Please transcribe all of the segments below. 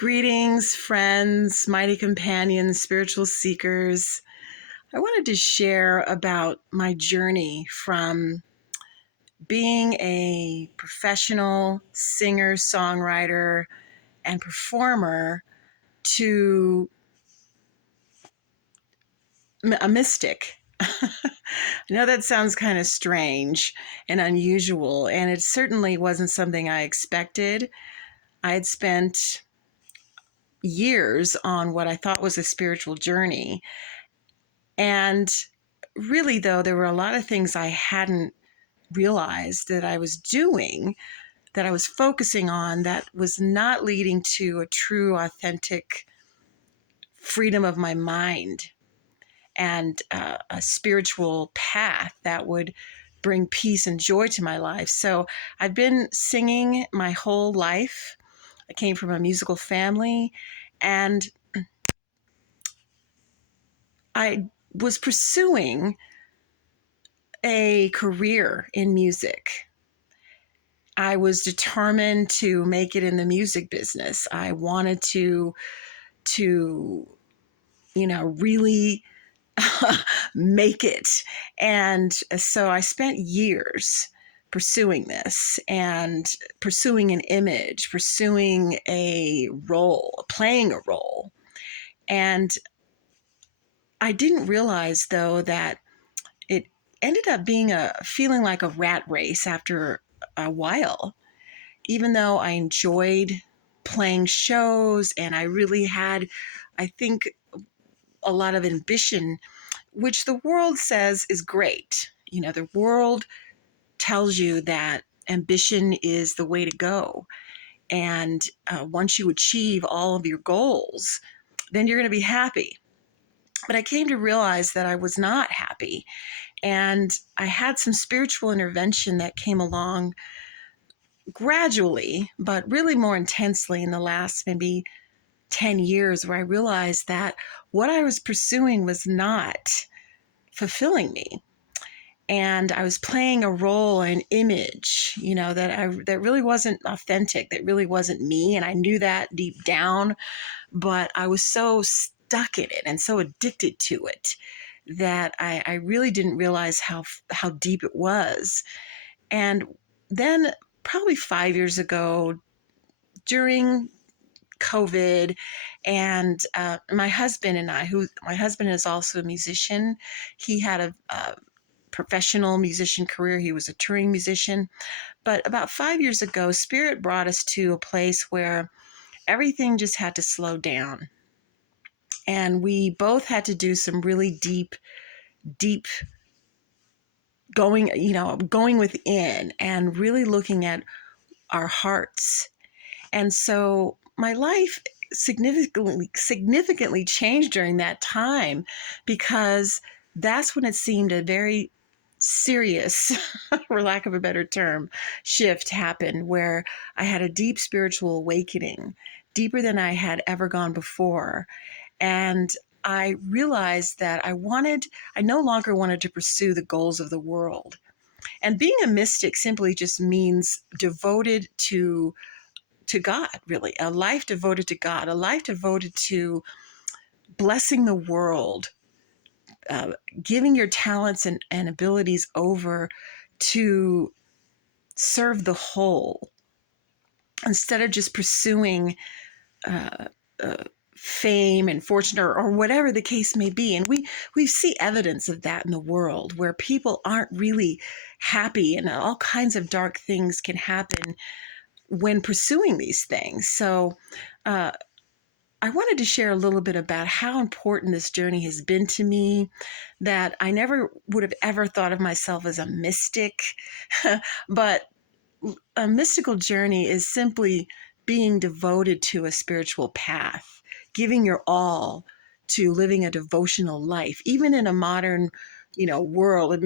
Greetings, friends, mighty companions, spiritual seekers. I wanted to share about my journey from being a professional singer, songwriter, and performer to a mystic. I know that sounds kind of strange and unusual, and it certainly wasn't something I expected. I had spent years on what I thought was a spiritual journey. And really, though, there were a lot of things I hadn't realized that I was doing, that I was focusing on, that was not leading to a true, authentic freedom of my mind and a spiritual path that would bring peace and joy to my life. So I've been singing my whole life. I came from a musical family, and I was pursuing a career in music. I was determined to make it in the music business. I wanted to really make it. And so I spent years pursuing this and pursuing an image, pursuing a role, playing a role. And I didn't realize, though, that it ended up being a feeling like a rat race after a while. Even though I enjoyed playing shows and I really had, I think, a lot of ambition, which the world says is great. You know, the world tells you that ambition is the way to go. And once you achieve all of your goals, then you're going to be happy. But I came to realize that I was not happy. And I had some spiritual intervention that came along gradually, but really more intensely in the last maybe 10 years, where I realized that what I was pursuing was not fulfilling me. And I was playing a role, an image, that really wasn't authentic, that really wasn't me. And I knew that deep down, but I was so stuck in it and so addicted to it that I really didn't realize how deep it was. And then probably 5 years ago, during COVID, and my husband and I, who my husband is also a musician, he had a professional musician career. He was a touring musician. But about 5 years ago, Spirit brought us to a place where everything just had to slow down. And we both had to do some really deep going within and really looking at our hearts. And so my life significantly changed during that time, because that's when it seemed a very serious, for lack of a better term, shift happened, where I had a deep spiritual awakening, deeper than I had ever gone before. And I realized that I no longer wanted to pursue the goals of the world. And being a mystic simply just means devoted to God, really, a life devoted to God, a life devoted to blessing the world, giving your talents and abilities over to serve the whole, instead of just pursuing uh, uh, fame and fortune, or whatever the case may be. And we see evidence of that in the world, where people aren't really happy, and all kinds of dark things can happen when pursuing these things. So I wanted to share a little bit about how important this journey has been to me, that I never would have ever thought of myself as a mystic, but a mystical journey is simply being devoted to a spiritual path, giving your all to living a devotional life. Even in a modern, world,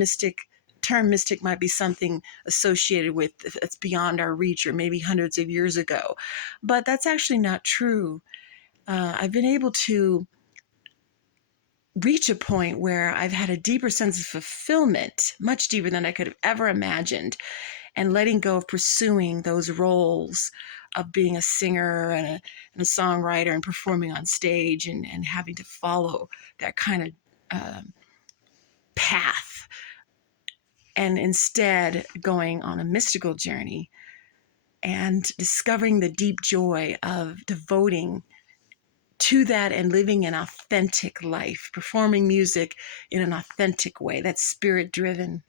term mystic might be something associated with that's beyond our reach, or maybe hundreds of years ago. But that's actually not true. I've been able to reach a point where I've had a deeper sense of fulfillment, much deeper than I could have ever imagined, and letting go of pursuing those roles of being a singer and a songwriter and performing on stage and having to follow that kind of path, and instead going on a mystical journey and discovering the deep joy of devoting to that and living an authentic life, performing music in an authentic way that's spirit driven.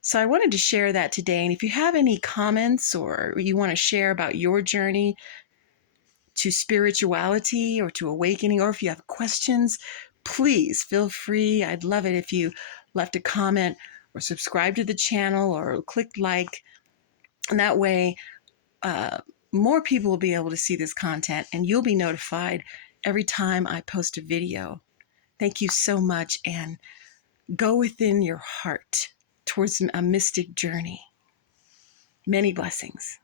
So I wanted to share that today. And if you have any comments or you want to share about your journey to spirituality or to awakening, or if you have questions, please feel free. I'd love it if you left a comment or subscribe to the channel or click like. And that way, uh, more people will be able to see this content and you'll be notified every time I post a video. Thank you so much, and go within your heart towards a mystic journey. Many blessings.